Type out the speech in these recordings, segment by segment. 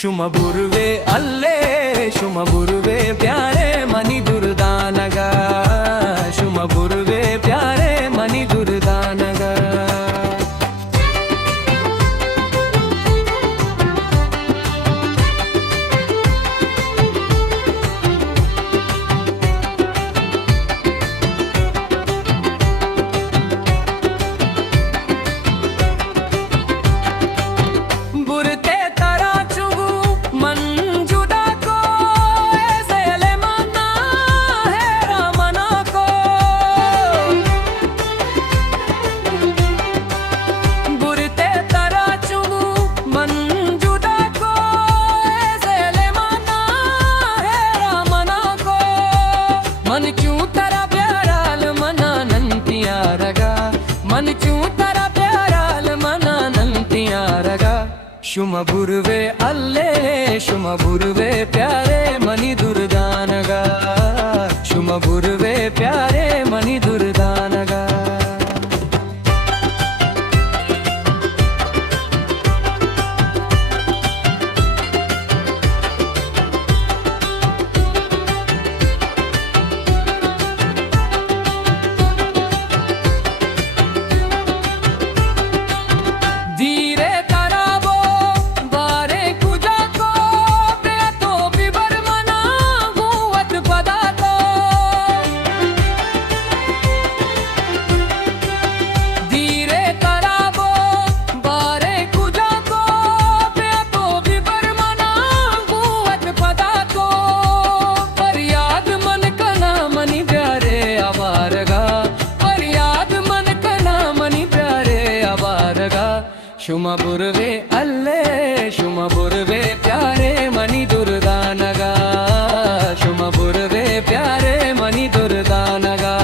शुम बुर्वे अल्ले शुम बुर्वे प्यारे मनी दुर्दानगा शुम बुर्वे प्यारे मनी दुर्दानगा मन क्यों तेरा प्याराल मना नंतिया रगा मन क्यों तेरा प्याराल मना नंतिया रगा शुम बुर्वे अल्ले शुम बुर्वे प्यारे मनी दुर्दानगा शुम बुर्वे प्यारे मनी दुर्दानगा शुम बुर्वे अल्ले शुम बुर्वे प्यारे मनी दुर्दानगा शुम बुर्वे प्यारे मनी दुर्दानगा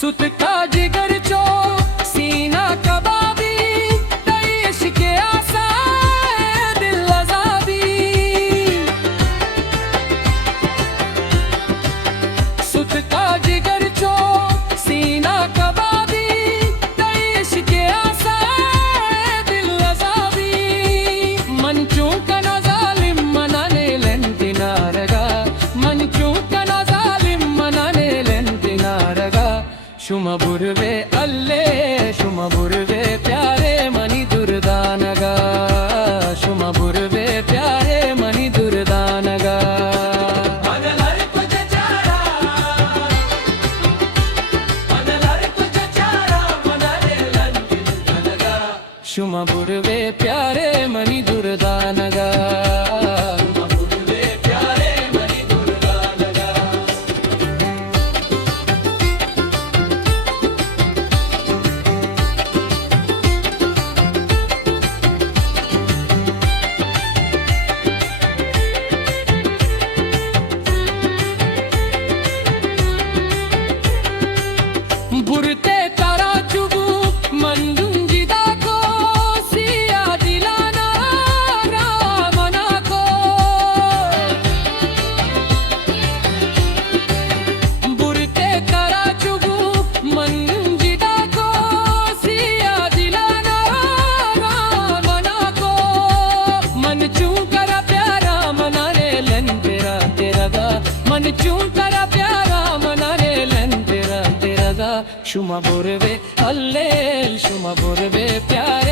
सुत का जिगर शुम बुर्वे अल्ले शुम बुर्वे प्यारे मनी दुर्दानगा शुम बुर्वे प्यारे मनी दुर्दानगा शुम बुर्वे प्यारे मनी दुर्दानगा बुरते तारा चुबू मंदुंजिदा को सिया दिलाना रामना को बुरते तारा चुबू मंदुंजिदा को सिया दिलाना रामना को मन चूं करा प्यारा मना रे लन तेरा तेरा गा मन चूं करा प्यारा मना रे लन तेरा तेरा गा शुम बुर्वे अल्ले शुम बुर्वे प्यारे